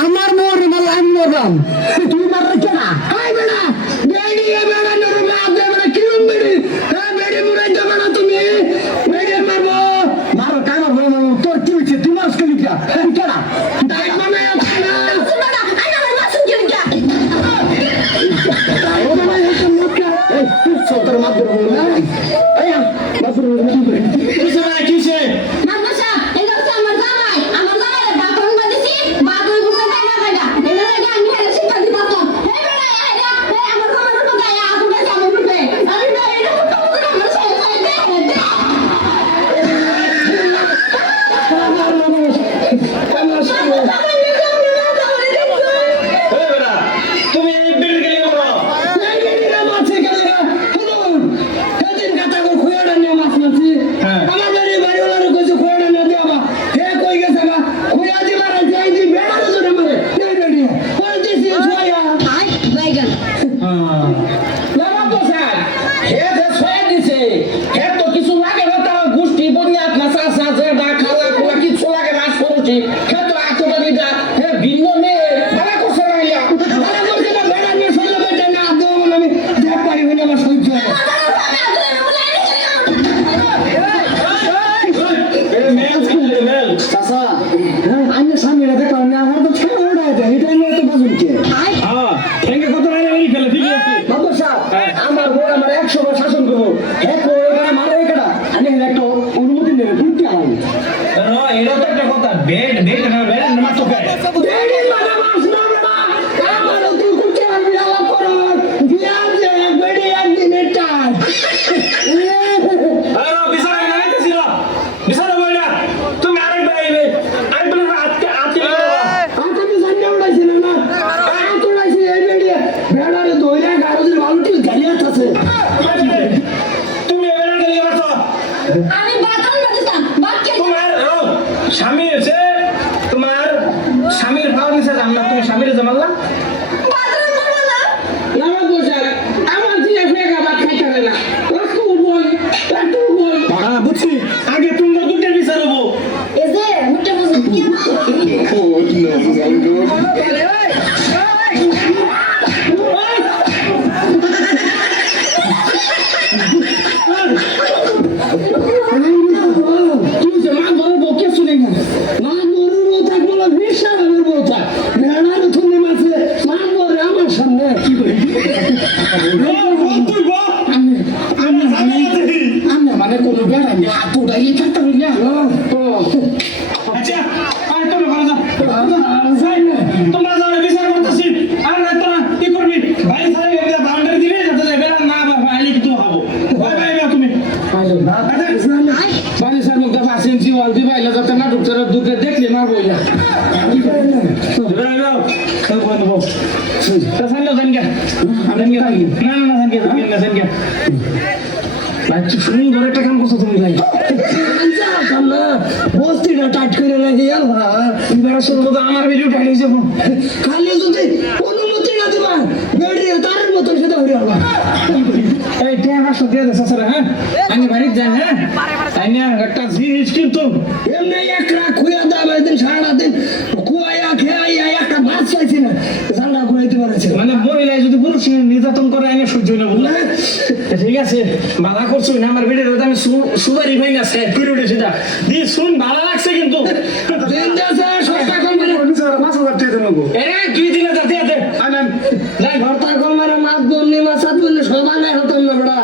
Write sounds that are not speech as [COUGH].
আমার মোর মাল আমি মরলাম। তুই মারলে কেনা? Thank [LAUGHS] you. চাচা আমি স্বামীরা দেখলাম না আমার তো ছেলে উড়াই দেয় এটা নিয়ে তো বাজুন কে? হ্যাঁ ঠেঙ্গে কত রাইলে মেরি ফেলে ঠিক আছে। বাবু সাহেব আমার বউ আমার একশো বার শাসন করব এক এখানে মারো এখানে আমি একটা অনুমতি নেবে ঘুরতে আমি এটা তো একটা কথা বেড বেড না বেড না তো বেড বেড়ি মানে মাছ না বেটা আমার তুই ঘুরতে আনবি আলাপ করো বিয়া দে বেড়ি একদিনের টান আরে বিছানা না নিতেছি না বিছানা বইলা তুমি আরেক বাইবে আমি বলি আজকে আজকে আটা তো সামনে উড়াইছি না না আটা উড়াইছি এই বেড়ি বেড়ারে দইরা গাড়ি ভালো ঠিক গালিয়া আছে তুমি এবারে গেলি বাতো আমি বাতন বলিতাম বাক্য তোমার ও, স্বামী তোমার স্বামীর ভাব জানলা তুমি স্বামীর বল হ্যাঁ বুঝছি। আগে তুমি দুটো বিচার হব। এই যে মুটে বুঝি কি তুই যে মা ঘরের বউ কে শুনে গেল মা গরুর বউ থাক বলে ভিসা ঘরের বউ থাক ভেড়ার থুনি মাছে মা ঘরে আমার সামনে কি করি তুই বল আমি আমি মানে কোনো বেড়া নেই হাত উঠাইয়ে থাকতে পারি না না তোমরা যাও বিচার করতেছি আর না তোরা কি করবি ভাই সাহেব এটা বাউন্ডারি দিবে যাতে যাবে না না ভাই কিন্তু হব ভাই ভাই ভাই তুমি বাড়ি মুখ দেখা আসেন জীবন দিবা এলে যাতে না ঢুকতে দুধে দেখলে মারবো না কি করে না সুন্দর একটা কাম করছ তুমি ভাই বস্তিটা টাইট করে রাখি আল্লাহ তো আমার ভিডিও পাঠিয়ে যাব খালি যদি অনুমতি না দিবা বেড়িয়ে তার মতো সেটা হয়ে? আল্লাহ এই টাইম আসো দিয়ে হ্যাঁ আমি বাড়ি যাই হ্যাঁ তাই কিন্তু এমনি একরা নির্যাতন করে আইনে সহ্য না বলে। ঠিক আছে বাধা করছ না আমার ভিডিও আমি সু- সুপারি ভাই না স্যার করে উঠেছি দা দিয়ে শুন ভালো লাগছে কিন্তু। দুই দিনে যাতে যাতে মাছ বন্নি মাছ সাত সবাই হতাম না বড়া।